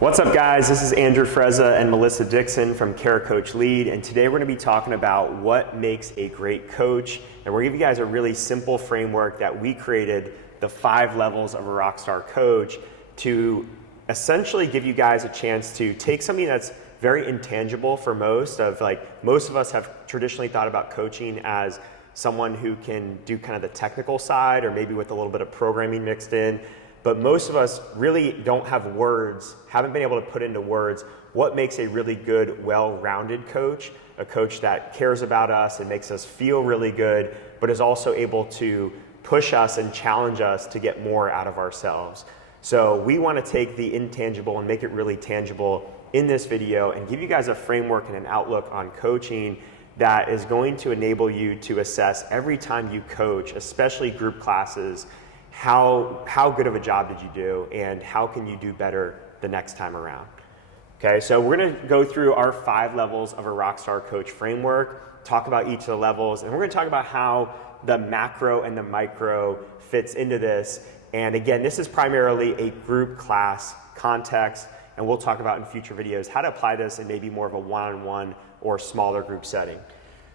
What's up, guys? This is Andrew Frezza and Melissa Dixon from Care Coach Lead, and today we're going to be talking about what makes a great coach, and we're going to give you guys a really simple framework that we created, the 5 levels of a rockstar coach, to essentially give you guys a chance to take something that's very intangible for most of us have traditionally thought about coaching as someone who can do kind of the technical side or maybe with a little bit of programming mixed in. But most of us really don't have words, haven't been able to put into words what makes a really good, well-rounded coach, a coach that cares about us and makes us feel really good, but is also able to push us and challenge us to get more out of ourselves. So we want to take the intangible and make it really tangible in this video and give you guys a framework and an outlook on coaching that is going to enable you to assess every time you coach, especially group classes, how good of a job did you do and how can you do better the next time around. Okay, so we're going to go through our 5 levels of a rockstar coach framework, talk about each of the levels, and we're going to talk about how the macro and the micro fits into this. And again, this is primarily a group class context, and we'll talk about in future videos how to apply this in maybe more of a one-on-one or smaller group setting.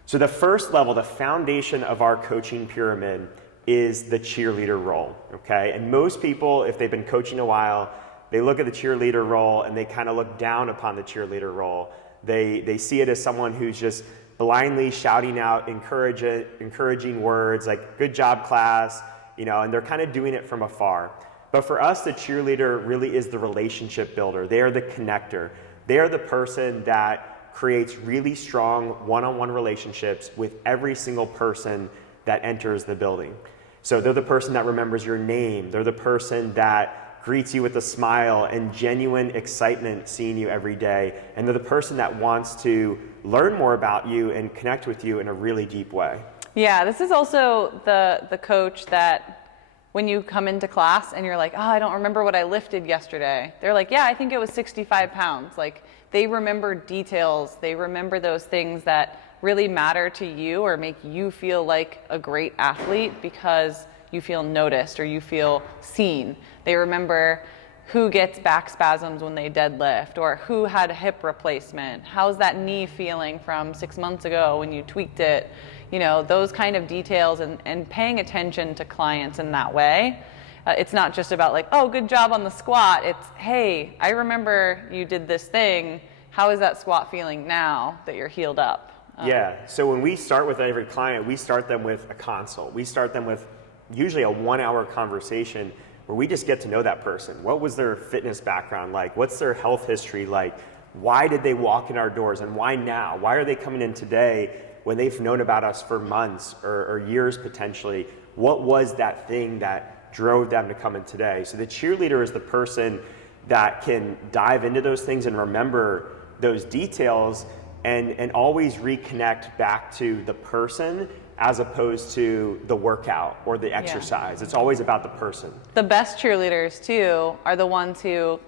So the first level, the foundation of our coaching pyramid, is the cheerleader role, okay? And most people, if they've been coaching a while, they look at the cheerleader role and they kind of look down upon the cheerleader role. They see it as someone who's just blindly shouting out encouraging words like, good job, class, and they're kind of doing it from afar. But for us, the cheerleader really is the relationship builder. They are the connector. They are the person that creates really strong one-on-one relationships with every single person that enters the building. So they're the person that remembers your name. They're the person that greets you with a smile and genuine excitement seeing you every day. And they're the person that wants to learn more about you and connect with you in a really deep way. Yeah, this is also the coach that when you come into class and you're like, oh, I don't remember what I lifted yesterday. They're like, yeah, I think it was 65 pounds. Like, they remember details. They remember those things that really matter to you or make you feel like a great athlete because you feel noticed or you feel seen. They remember who gets back spasms when they deadlift or who had a hip replacement. How's that knee feeling from 6 months ago when you tweaked it? Those kind of details and paying attention to clients in that way. It's not just about like, oh, good job on the squat. It's, hey, I remember you did this thing. How is that squat feeling now that you're healed up? Yeah, so when we start with every client, we start them with a consult. We start them with usually a 1-hour conversation where we just get to know that person. What was their fitness background like? What's their health history like? Why did they walk in our doors and why now? Why are they coming in today when they've known about us for months or years potentially? What was that thing that drove them to come in today? So the cheerleader is the person that can dive into those things and remember those details and always reconnect back to the person as opposed to the workout or the exercise. Yeah. It's always about the person. The best cheerleaders too are the ones who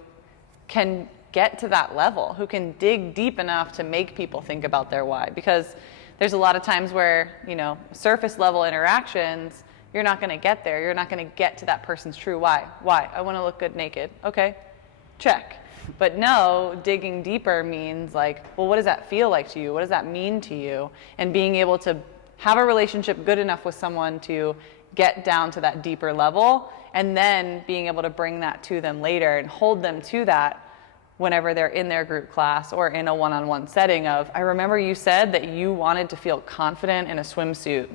can get to that level, who can dig deep enough to make people think about their why. Because there's a lot of times where, surface level interactions, you're not gonna get there. You're not gonna get to that person's true why. Why? I wanna look good naked. Okay, check. But no, digging deeper means like, well, what does that feel like to you? What does that mean to you? And being able to have a relationship good enough with someone to get down to that deeper level, and then being able to bring that to them later and hold them to that whenever they're in their group class or in a one-on-one setting of, I remember you said that you wanted to feel confident in a swimsuit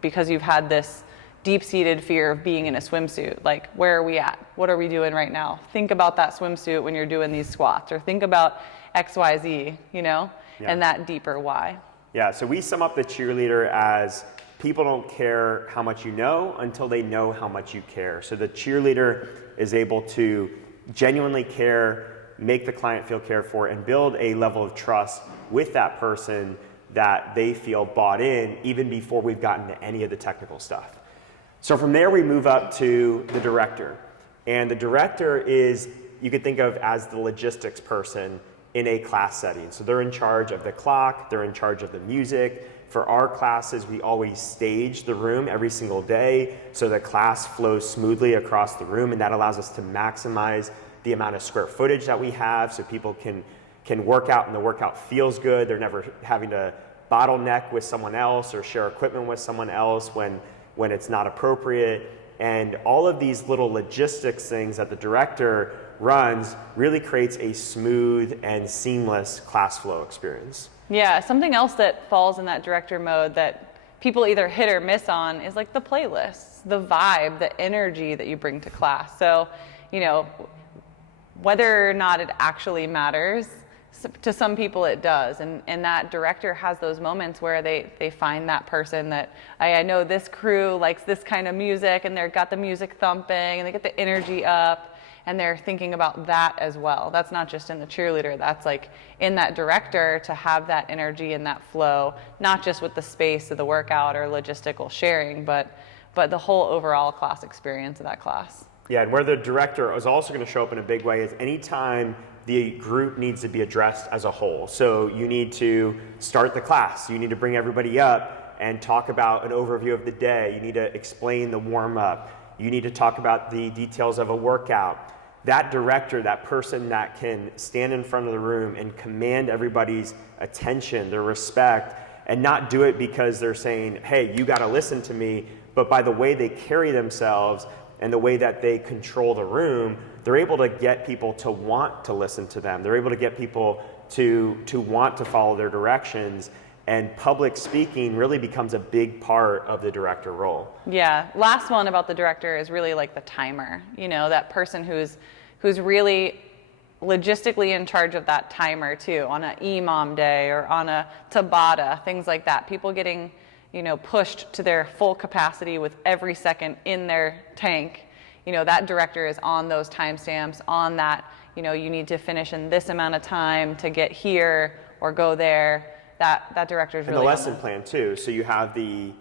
because you've had this deep-seated fear of being in a swimsuit. Like, where are we at? What are we doing right now? Think about that swimsuit when you're doing these squats, or think about XYZ, and that deeper why. Yeah, so we sum up the cheerleader as people don't care how much you know until they know how much you care. So the cheerleader is able to genuinely care, make the client feel cared for, and build a level of trust with that person that they feel bought in even before we've gotten to any of the technical stuff. So from there, we move up to the director. And the director is, you could think of as the logistics person in a class setting. So they're in charge of the clock, they're in charge of the music. For our classes, we always stage the room every single day so the class flows smoothly across the room, and that allows us to maximize the amount of square footage that we have so people can work out and the workout feels good. They're never having to bottleneck with someone else or share equipment with someone else when it's not appropriate. And all of these little logistics things that the director runs really creates a smooth and seamless class flow experience. Yeah, something else that falls in that director mode that people either hit or miss on is like the playlists, the vibe, the energy that you bring to class. So, whether or not it actually matters, to some people it does. And that director has those moments where they find that person that, I know this crew likes this kind of music, and they've got the music thumping, and they get the energy up, and they're thinking about that as well. That's not just in the cheerleader, that's like in that director to have that energy and that flow, not just with the space of the workout or logistical sharing, but the whole overall class experience of that class. Yeah, and where the director is also going to show up in a big way is anytime the group needs to be addressed as a whole. So you need to start the class. You need to bring everybody up and talk about an overview of the day. You need to explain the warm-up. You need to talk about the details of a workout. That director, that person that can stand in front of the room and command everybody's attention, their respect, and not do it because they're saying, hey, you got to listen to me, but by the way they carry themselves and the way that they control the room, they're able to get people to want to listen to them. They're able to get people to want to follow their directions. And public speaking really becomes a big part of the director role. Yeah. Last one about the director is really like the timer. That person who's really logistically in charge of that timer too, on an EMOM day or on a Tabata, things like that. People getting pushed to their full capacity with every second in their tank. That director is on those timestamps, on that, you need to finish in this amount of time to get here or go there. That director is really and the lesson plan too. So you have the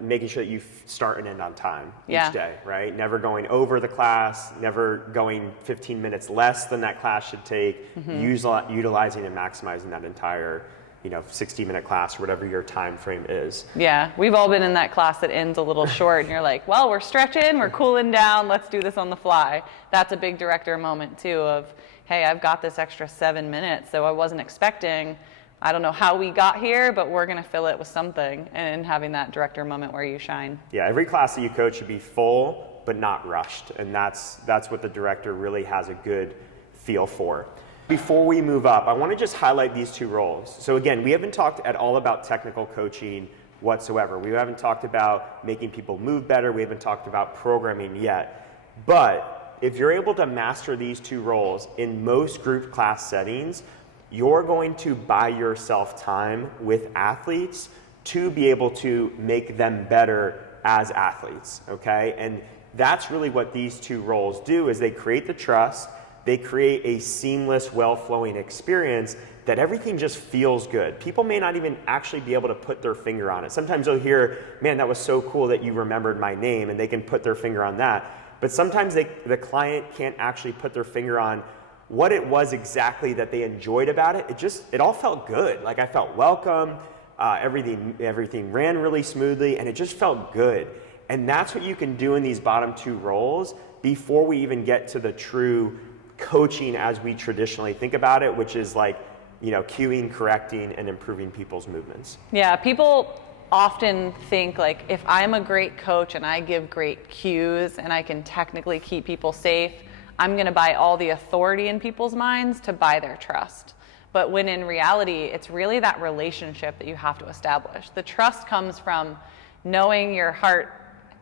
making sure that you start and end on time each day, right? Never going over the class, never going 15 minutes less than that class should take, utilizing and maximizing that entire 60-minute class or whatever your time frame is. Yeah, we've all been in that class that ends a little short and you're like, well, we're stretching, we're cooling down, let's do this on the fly. That's a big director moment too of, hey, I've got this extra 7 minutes, so I wasn't expecting. I don't know how we got here, but we're going to fill it with something, and having that director moment where you shine. Yeah, every class that you coach should be full but not rushed, and that's what the director really has a good feel for. Before we move up, I want to just highlight these two roles. So again, we haven't talked at all about technical coaching whatsoever. We haven't talked about making people move better. We haven't talked about programming yet. But if you're able to master these two roles in most group class settings, you're going to buy yourself time with athletes to be able to make them better as athletes, okay? And that's really what these two roles do, is they create the trust, they create a seamless, well-flowing experience that everything just feels good. People may not even actually be able to put their finger on it. Sometimes they'll hear, man, that was so cool that you remembered my name, and they can put their finger on that. But sometimes the client can't actually put their finger on what it was exactly that they enjoyed about it. It all felt good. Like I felt welcome, everything ran really smoothly, and it just felt good. And that's what you can do in these bottom two roles before we even get to the true coaching as we traditionally think about it, which is like, cueing, correcting, and improving people's movements. Yeah, people often think like, if I'm a great coach and I give great cues and I can technically keep people safe, I'm going to buy all the authority in people's minds to buy their trust. But when in reality, it's really that relationship that you have to establish. The trust comes from knowing your heart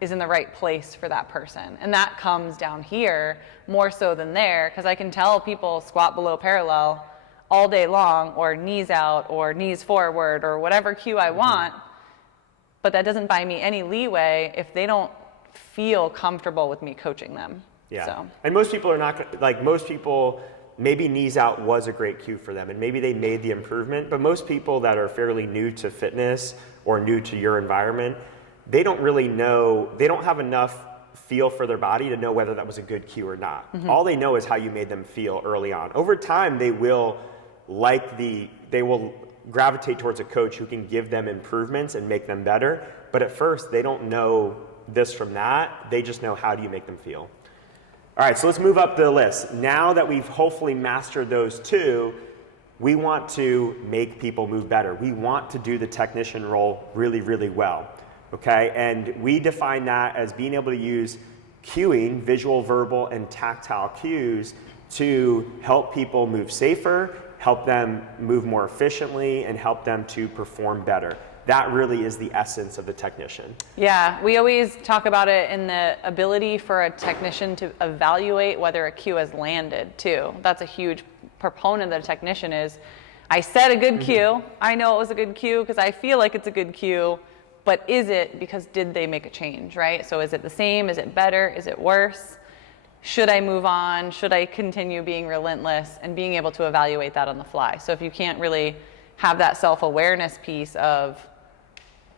is in the right place for that person. And that comes down here more so than there, because I can tell people squat below parallel all day long, or knees out, or knees forward, or whatever cue I want, but that doesn't buy me any leeway if they don't feel comfortable with me coaching them. Yeah, so. And most people are not, like most people, maybe knees out was a great cue for them, and maybe they made the improvement, but most people that are fairly new to fitness or new to your environment, they don't really know, they don't have enough feel for their body to know whether that was a good cue or not. All they know is how you made them feel early on. Over time, they will gravitate towards a coach who can give them improvements and make them better. But at first, they don't know this from that. They just know, how do you make them feel? All right, so let's move up the list. Now that we've hopefully mastered those two, we want to make people move better. We want to do the technician role really, really well, okay? And we define that as being able to use cueing, visual, verbal, and tactile cues to help people move safer, help them move more efficiently, and help them to perform better. That really is the essence of the technician. Yeah, we always talk about it in the ability for a technician to evaluate whether a cue has landed too. That's a huge proponent of the technician is, I said a good cue, I know it was a good cue because I feel like it's a good cue, but is it because did they make a change, right? So is it the same, is it better, is it worse? Should I move on? Should I continue being relentless? And being able to evaluate that on the fly. So if you can't really have that self-awareness piece of,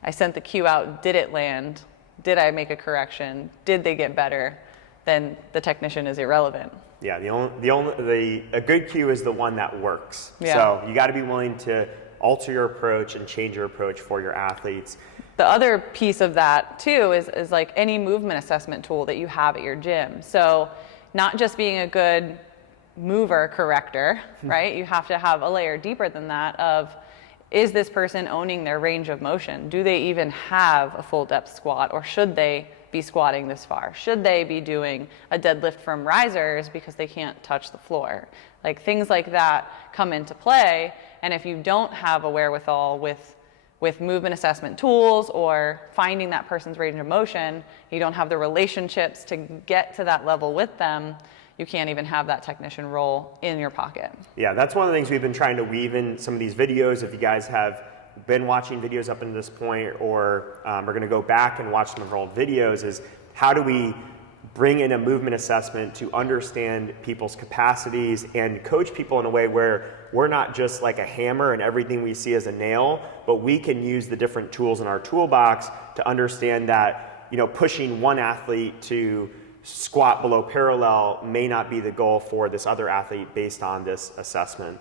I sent the cue out, did it land? Did I make a correction? Did they get better? Then the technician is irrelevant. Yeah, a good cue is the one that works. Yeah. So you got to be willing to alter your approach and change your approach for your athletes. The other piece of that too is like any movement assessment tool that you have at your gym. So not just being a good mover corrector, right? You have to have a layer deeper than that of, is this person owning their range of motion? Do they even have a full depth squat, or should they be squatting this far? Should they be doing a deadlift from risers because they can't touch the floor? Like things like that come into play. And if you don't have a wherewithal with movement assessment tools or finding that person's range of motion, you don't have the relationships to get to that level with them, you can't even have that technician role in your pocket. Yeah, that's one of the things we've been trying to weave in some of these videos. If you guys have been watching videos up until this point, or are going to go back and watch some of our old videos, is how do we bring in a movement assessment to understand people's capacities and coach people in a way where we're not just like a hammer and everything we see as a nail, but we can use the different tools in our toolbox to understand that, you know, pushing one athlete to squat below parallel may not be the goal for this other athlete based on this assessment.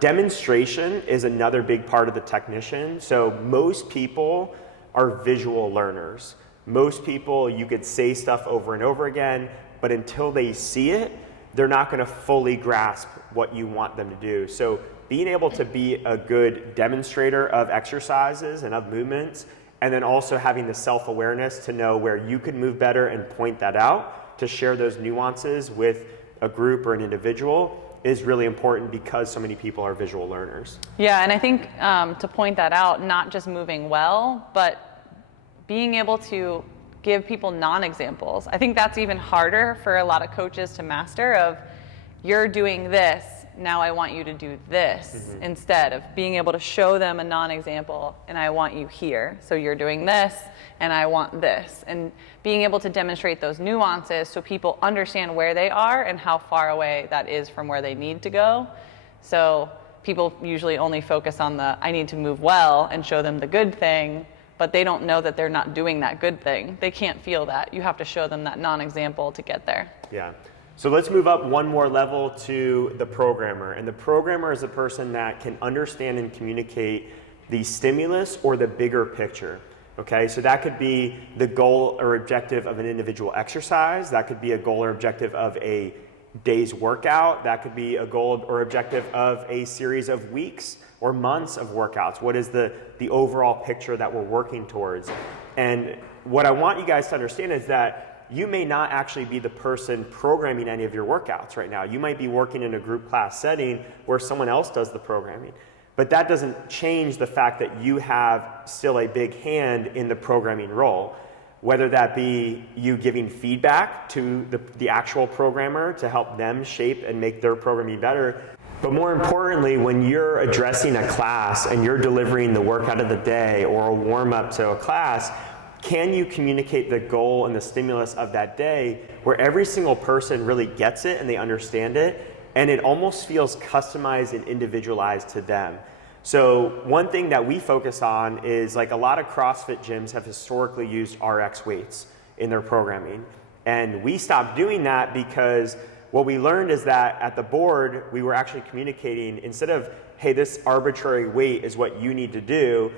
Demonstration is another big part of the technician. So most people are visual learners. Most people, you could say stuff over and over again, but until they see it, they're not going to fully grasp what you want them to do. So being able to be a good demonstrator of exercises and of movements, and then also having the self-awareness to know where you could move better and point that out, to share those nuances with a group or an individual, is really important because so many people are visual learners. Yeah, and I think to point that out, not just moving well, but being able to give people non-examples. I think that's even harder for a lot of coaches to master of, you're doing this, now I want you to do this, instead of being able to show them a non-example, and I want you here. So you're doing this, and I want this. And being able to demonstrate those nuances so people understand where they are and how far away that is from where they need to go. So people usually only focus on the, I need to move well, and show them the good thing, but they don't know that they're not doing that good thing. They can't feel that. You have to show them that non-example to get there. Yeah. So let's move up one more level to the programmer. And the programmer is a person that can understand and communicate the stimulus or the bigger picture. Okay, so that could be the goal or objective of an individual exercise. That could be a goal or objective of a day's workout. That could be a goal or objective of a series of weeks or months of workouts. What is the overall picture that we're working towards? And what I want you guys to understand is that you may not actually be the person programming any of your workouts right now. You might be working in a group class setting where someone else does the programming. But that doesn't change the fact that you have still a big hand in the programming role, whether that be you giving feedback to the actual programmer to help them shape and make their programming better. But more importantly, when you're addressing a class and you're delivering the workout of the day or a warm-up to a class, can you communicate the goal and the stimulus of that day where every single person really gets it and they understand it, and it almost feels customized and individualized to them? So one thing that we focus on is, like, a lot of CrossFit gyms have historically used RX weights in their programming. And we stopped doing that because what we learned is that at the board, we were actually communicating, instead of, hey, this arbitrary weight is what you need to do,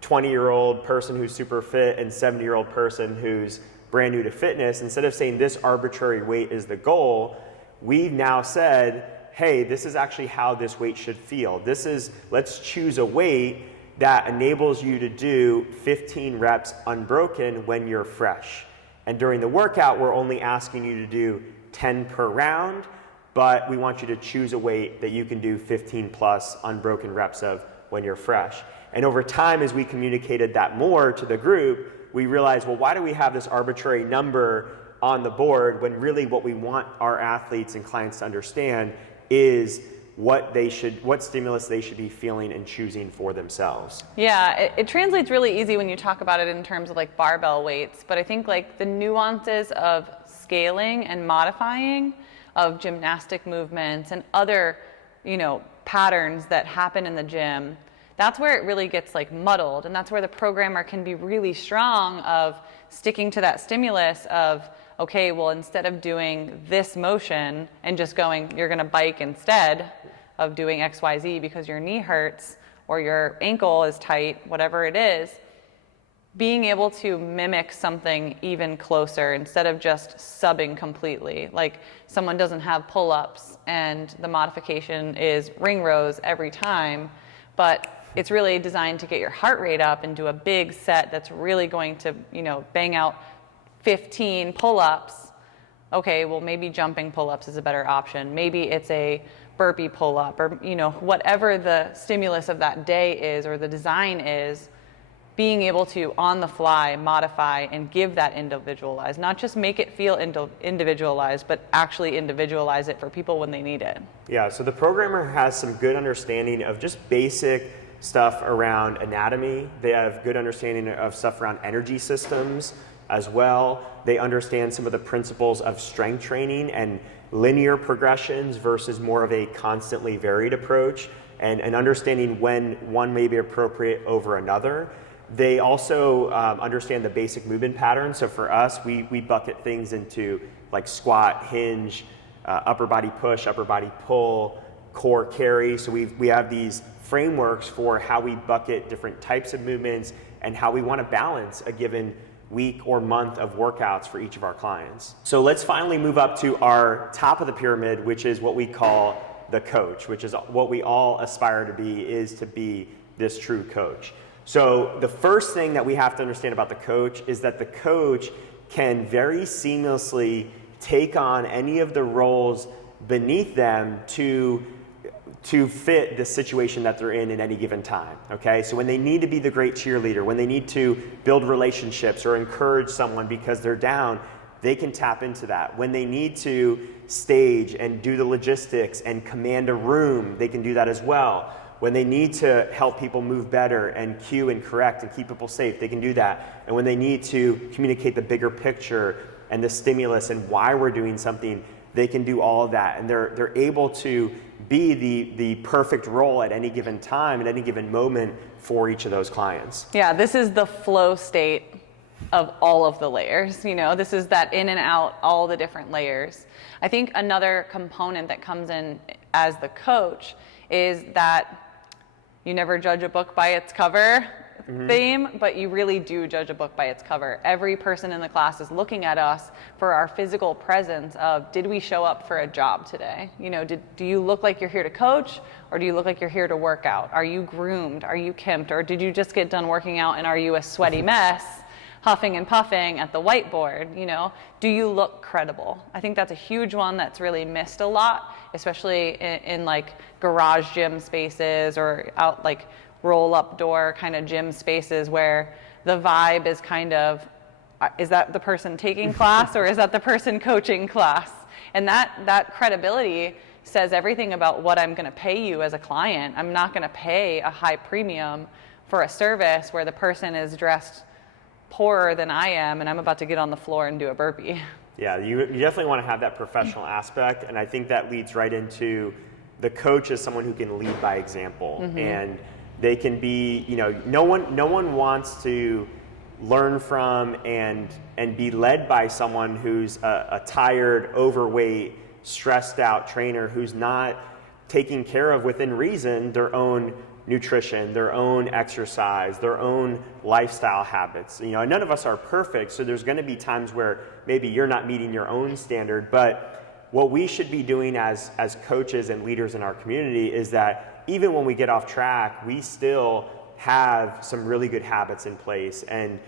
20-year-old person who's super fit and 70-year-old person who's brand new to fitness, instead of saying this arbitrary weight is the goal, we've now said, hey, this is actually how this weight should feel. Let's choose a weight that enables you to do 15 reps unbroken when you're fresh. And during the workout, we're only asking you to do 10 per round, but we want you to choose a weight that you can do 15 plus unbroken reps of when you're fresh. And over time, as we communicated that more to the group, we realized, well, why do we have this arbitrary number on the board when really what we want our athletes and clients to understand is what stimulus they should be feeling and choosing for themselves. Yeah, it translates really easy when you talk about it in terms of like barbell weights, but I think like the nuances of scaling and modifying of gymnastic movements and other, patterns that happen in the gym, that's where it really gets like muddled, and that's where the programmer can be really strong of sticking to that stimulus of, okay, well, instead of doing this motion and just going, you're going to bike instead of doing XYZ because your knee hurts or your ankle is tight, whatever it is, being able to mimic something even closer instead of just subbing completely. Like someone doesn't have pull-ups and the modification is ring rows every time, but it's really designed to get your heart rate up and do a big set that's really going to, bang out 15 pull-ups. Okay, well, maybe jumping pull-ups is a better option. Maybe it's a burpee pull-up or, whatever the stimulus of that day is or the design is, being able to, on the fly, modify and give that individualized, not just make it feel individualized, but actually individualize it for people when they need it. Yeah, so the programmer has some good understanding of just basic stuff around anatomy. They have good understanding of stuff around energy systems as well. They understand some of the principles of strength training and linear progressions versus more of a constantly varied approach, and understanding when one may be appropriate over another. They also understand the basic movement patterns. So for us, we bucket things into like squat, hinge, upper body push, upper body pull, core carry. So we have these frameworks for how we bucket different types of movements and how we want to balance a given week or month of workouts for each of our clients. So let's finally move up to our top of the pyramid, which is what we call the coach, which is what we all aspire to be this true coach. So the first thing that we have to understand about the coach is that the coach can very seamlessly take on any of the roles beneath them to fit the situation that they're in any given time, okay? So when they need to be the great cheerleader, when they need to build relationships or encourage someone because they're down, they can tap into that. When they need to stage and do the logistics and command a room, they can do that as well. When they need to help people move better and cue and correct and keep people safe, they can do that. And when they need to communicate the bigger picture and the stimulus and why we're doing something, they can do all of that. And they're able to be the perfect role at any given time, at any given moment for each of those clients. Yeah, this is the flow state of all of the layers. This is that in and out, all the different layers. I think another component that comes in as the coach is that you never judge a book by its cover theme, but you really do judge a book by its cover. Every person in the class is looking at us for our physical presence of, did we show up for a job today? Do you look like you're here to coach, or do you look like you're here to work out? Are you groomed? Are you kempt? Or did you just get done working out and are you a sweaty mess, huffing and puffing at the whiteboard? Do you look credible? I think that's a huge one that's really missed a lot, especially in like garage gym spaces or out like roll up door kind of gym spaces where the vibe is kind of, is that the person taking class or is that the person coaching class? And that credibility says everything about what I'm going to pay you as a client. I'm not going to pay a high premium for a service where the person is dressed poorer than I am and I'm about to get on the floor and do a burpee. Yeah, you definitely want to have that professional aspect, and I think that leads right into the coach as someone who can lead by example. And they can be, no one wants to learn from and be led by someone who's a tired, overweight, stressed out trainer who's not taking care of within reason their own nutrition, their own exercise, their own lifestyle habits. You know, none of us are perfect, so there's going to be times where maybe you're not meeting your own standard, but what we should be doing as coaches and leaders in our community is that even when we get off track, we still have some really good habits in place, and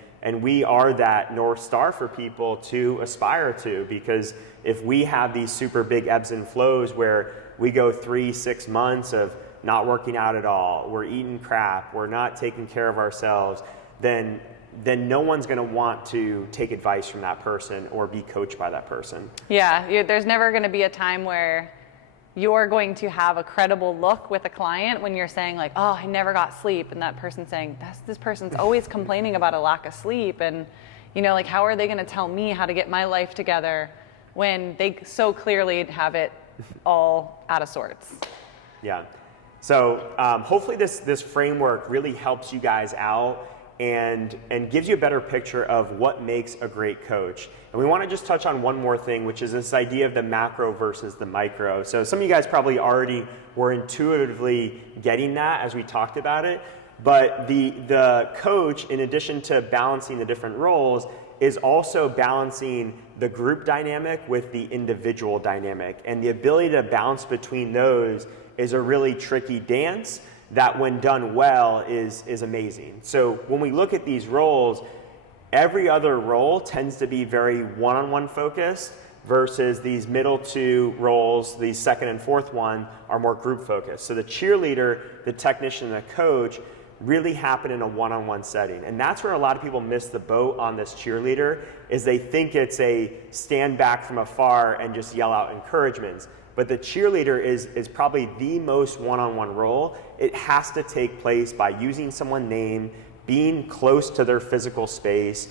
we are that North Star for people to aspire to, because if we have these super big ebbs and flows where we go 3-6 months of not working out at all, we're eating crap, we're not taking care of ourselves, then no one's going to want to take advice from that person or be coached by that person. Yeah, there's never going to be a time where you're going to have a credible look with a client when you're saying like, oh, I never got sleep, and that person's saying, this person's always complaining about a lack of sleep, and you know, like, how are they going to tell me how to get my life together when they so clearly have it all out of sorts? Yeah. So hopefully this framework really helps you guys out and gives you a better picture of what makes a great coach. And we want to just touch on one more thing, which is this idea of the macro versus the micro. So some of you guys probably already were intuitively getting that as we talked about it, but the coach, in addition to balancing the different roles, is also balancing the group dynamic with the individual dynamic. And the ability to bounce between those is a really tricky dance that, when done well, is amazing. So when we look at these roles, every other role tends to be very one-on-one focused, versus these middle two roles, the second and fourth one, are more group focused. So the cheerleader, the technician, and the coach really happen in a one-on-one setting. And that's where a lot of people miss the boat on this cheerleader, is they think it's a stand back from afar and just yell out encouragements. But the cheerleader is probably the most one-on-one role. It has to take place by using someone's name, being close to their physical space,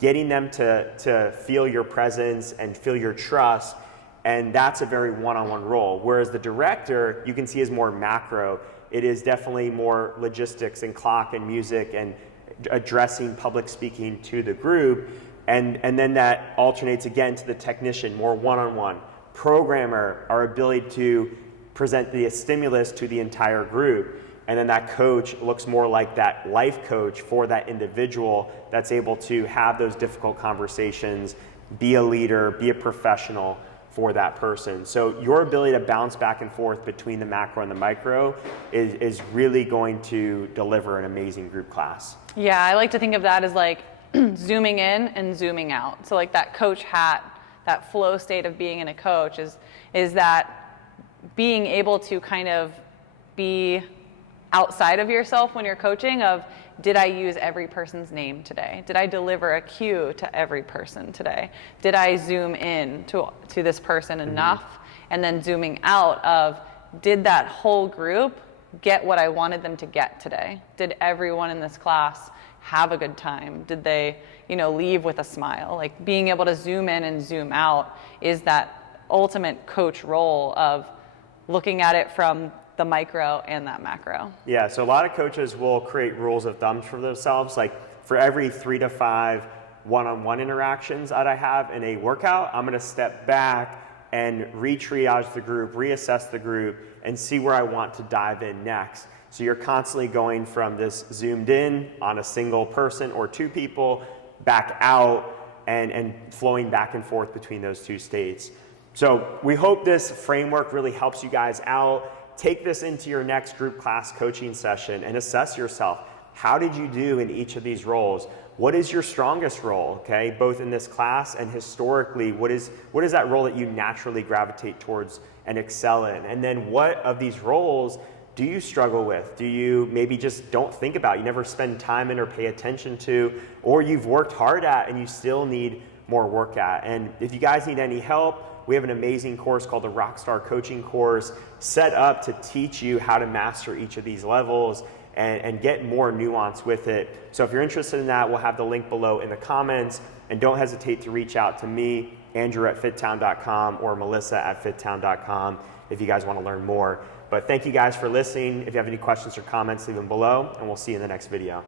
getting them to feel your presence and feel your trust. And that's a very one-on-one role. Whereas the director, you can see, is more macro. It is definitely more logistics and clock and music and addressing public speaking to the group. And then that alternates again to the technician, more one-on-one. Programmer, our ability to present the stimulus to the entire group. And then that coach looks more like that life coach for that individual that's able to have those difficult conversations, be a leader, be a professional for that person. So your ability to bounce back and forth between the macro and the micro is really going to deliver an amazing group class. Yeah, I like to think of that as like zooming in and zooming out. So like that coach hat, that flow state of being in a coach is that being able to kind of be outside of yourself when you're coaching of, did I use every person's name today? Did I deliver a cue to every person today? Did I zoom in to this person enough? And then zooming out of, did that whole group get what I wanted them to get today? Did everyone in this class have a good time? Did they, leave with a smile? Like, being able to zoom in and zoom out is that ultimate coach role of looking at it from the micro and that macro. Yeah, so a lot of coaches will create rules of thumb for themselves. Like, for every 3 to 5 one-on-one interactions that I have in a workout, I'm going to step back and re-triage the group, reassess the group, and see where I want to dive in next. So you're constantly going from this zoomed in on a single person or 2 people, back out, and flowing back and forth between those 2 states. So we hope this framework really helps you guys out. Take this into your next group class coaching session and assess yourself. How did you do in each of these roles? What is your strongest role, okay? Both in this class and historically, what is that role that you naturally gravitate towards and excel in? And then what of these roles do you struggle with? Do you maybe just don't think about, you never spend time in or pay attention to, or you've worked hard at and you still need more work at? And if you guys need any help, we have an amazing course called the RockStar Coaching Course, set up to teach you how to master each of these levels and get more nuance with it. So if you're interested in that, we'll have the link below in the comments. And don't hesitate to reach out to me, Andrew at fittown.com, or Melissa at fittown.com if you guys want to learn more. But thank you guys for listening. If you have any questions or comments, leave them below, and we'll see you in the next video.